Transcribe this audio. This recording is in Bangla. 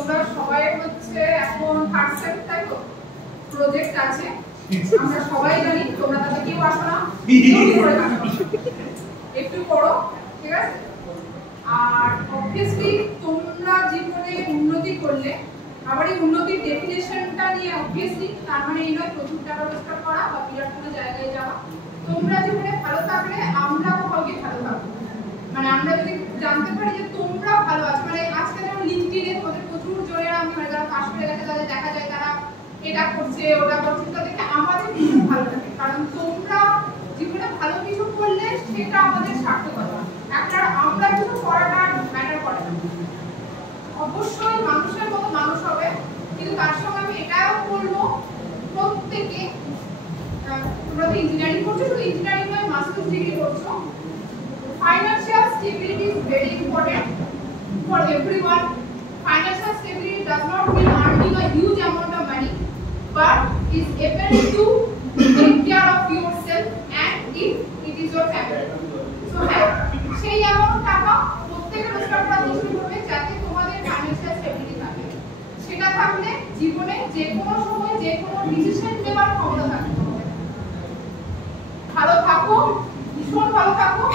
তোমরা সবাই হচ্ছে এখন থার্ড সেম, তাই তো? প্রজেক্ট আছে, আমরা সবাই জানি। তোমরা তাতে কেউ আসো না, একটু পড়ো, ঠিক আছে? আর অবভিয়াসলি তোমরা জীবনে উন্নতি করলে, আবার এই উন্নতির ডেফিনেশনটা নিয়ে অবভিয়াসলি তার মানে এই নয় প্রচুর টাকা রোজগার করা বা বিরাট কোনো জায়গায় যাওয়া। তোমরা জীবনে ভালো থাকলে আমরাও হবে ভালো থাকবো। মানে আমরা যদি জানতে পারি যে তোমরা ভালো আছো, মানে আজকে যেমন লিঙ্কডইনে ওদের প্রচুর জনের আমি যারা পাশ করে গেছে তাদের দেখা যায় তারা এটা করছে ওটা করছে, তা দেখে আমাদের খুব ভালো লাগে। কারণ তোমরা জীবনে ভালো কিছু করলে সেটা আমাদের সার্থকতা। একটা আমরা কিছু করাটা ম্যাটার করে না, অবশ্যই মানুষের মতো মানুষ হবে, কিন্তু তার সঙ্গে আমি এটাও বলবো প্রত্যেকে, তোমরা তো ইঞ্জিনিয়ারিং করছো, শুধু ইঞ্জিনিয়ারিং নয় মাস্টার্স ডিগ্রি করছো, financial stability is very important for everyone. Financial stability does not mean earning a huge amount of money, but is able to take care of yourself and if it is your family. So সেই amount টাকা প্রত্যেকে রোজগার করার চেষ্টা করবে যাতে তোমাদের financial stability থাকে। সেটা থাকলে জীবনে যে কোনো সময় যে কোনো ডিসিশন নেওয়ার ক্ষমতা থাকবে। ভালো থাকো, ভীষণ ভালো থাকো।